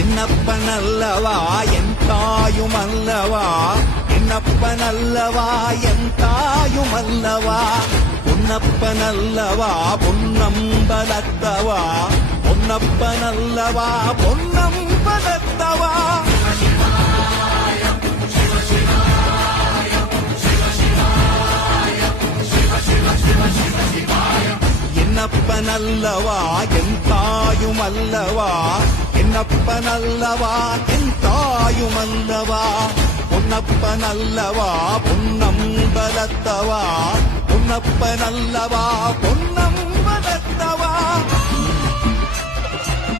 என்னப்பனல்லவா என் தாயுமல்லவா, என்னப்பனல்லவா என் தாயுமல்லவா, பொன்னப்பனல்லவா பொன்னம்பலத்தவா, பொன்னப்பனல்லவா பொன்னம்பலத்தவா. என்னப்பனல்லவா என் தாயுமல்லவா, என்னப்பனல்லவா என் தாயுமல்லவா, பொன்னப்பனல்லவா பொன்னம்பலத்தவா, பொன்னப்பனல்லவா பொன்ன